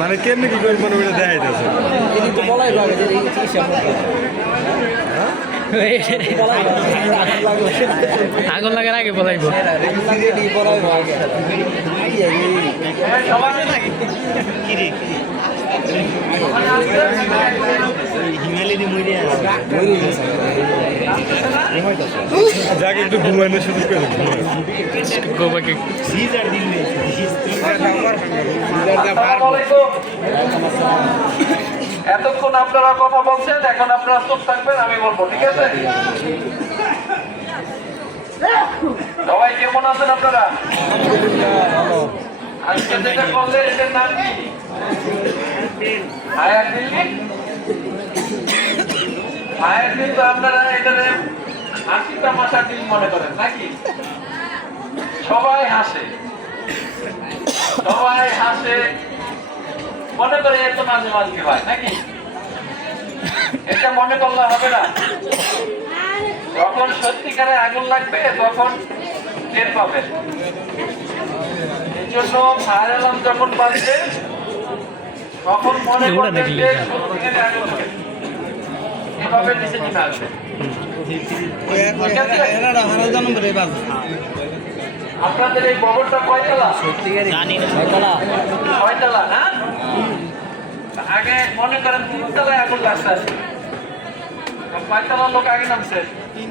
মানে কেমনি কি করে মনে করে দেখা যাইতেছে আগুন লাগার আগে বলাইব যাকে একটু ঘুমানোর সুযোগ করে গোবাকে এতক্ষণ আপনারা কথা বলছেন, এখন আপনারা চুপ থাকবেন, আমি বলবো, ঠিক আছে? সবাই কেমন আছেন আপনারা? আজকে যেটা করলে এটার নাম কি? হায়ার দিল্লি। হায়ার দিল তো আপনারা এটারে 80টা মাসা দিল মনে করেন নাকি? সবাই হাসে, সবাই হাসে, মনে করে এত মাঝে মাঝে হয় নাকি? এটা মনে করলে হবে না। যখন সত্যিকারে আগুন লাগবে তখন টের পাবেন। এই জন্য ফায়ার অ্যালার্ম যখন বাজবে তখন মনে করবেন যে সত্যিকারে আগুন হবে, এভাবে নিচে নেমে আসবে। আপনাদের এই ভবনটা কয়তলা? ছয়তলা না? আগে মনে করেন 3 তলায় আগুন লাগছে, কয়তলা লোক আগে নামছে? 3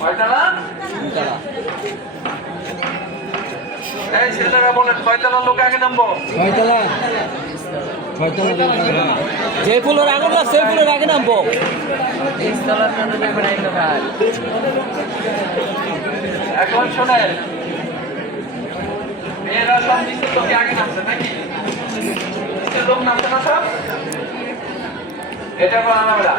কয়তলা? এই ছেলেরা বলেন কয়তলা লোক আগে নামবো? যে ফুলের আগুন না সেই ফুলের আগে নামবো। এখন শোনেন, মেয়েরা সব নিচের লোকে আগে নামছে নাকি? নিচের লোক নামছে না সব? এটা বলা নামে না,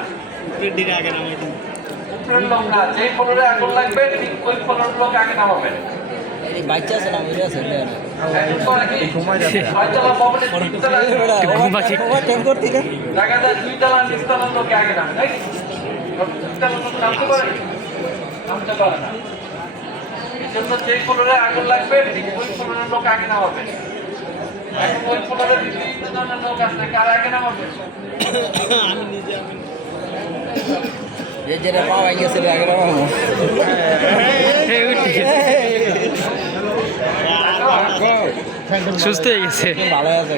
উপরের লোক না। যেই ফ্লোরে আগুন লাগবে ঠিক ওই ফ্লোরের লোক আগে নামাবেন। বাচ্চা আছে না মেয়ে আছে ছয়তলা ভবনের 3 তলা দেখা যায় 2 তলা 3 তলার লোকে আগে নামে নাকি? 2 তলার লোক নামতে পারে? নামতে পারে না। এই জন্য যেই ফ্লোরে আগুন লাগবে ঠিক ওই ফ্লোরের লোক আগে নামাবে। এখন ওই ফ্লোরে বিভিন্ন ধরনের লোক আছে, কার আগে নামাবে? যেটা পাওয়া গেছে আগে নামাবো। সুস্থ হয়ে গেছে, ভালো আছে।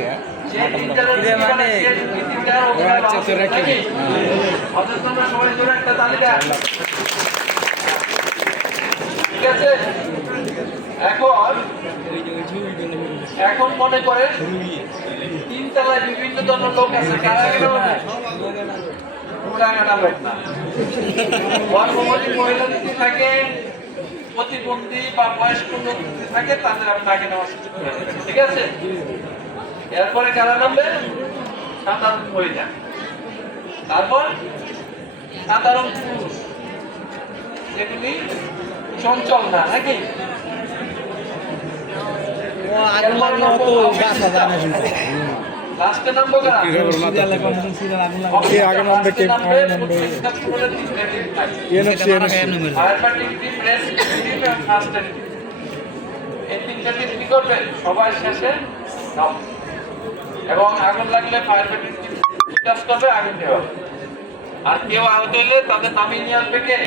এখন মনে করেন 3 তলায় বিভিন্ন ধরনের লোক আছে, কার আগে নামাবে? গর্ভবতী মহিলা যদি থাকে, প্রতিবন্ধী বা বয়স্ক লোক যদি থাকে, তাদের আপনি আগে নেওয়ার সুযোগ করে দেবেন, ঠিক আছে? এরপরে কারা নামবে? সাধারণ মহিলা, তারপর সাধারণ পুরুষ, যেগুলি চঞ্চল না নাকি? লাস্টে নামবো কারা? আগে নামবে কে? আগে নামবে এই 3টা টিম কি করবে? সবাই শেষে নামবে এবং আগুন লাগলে ফায়ার ব্রিগেড কাজ করবে, আগুন দেওয়া। আর কেউ আহত হইলে তাদের নামিয়ে নিয়ে আসবে কে?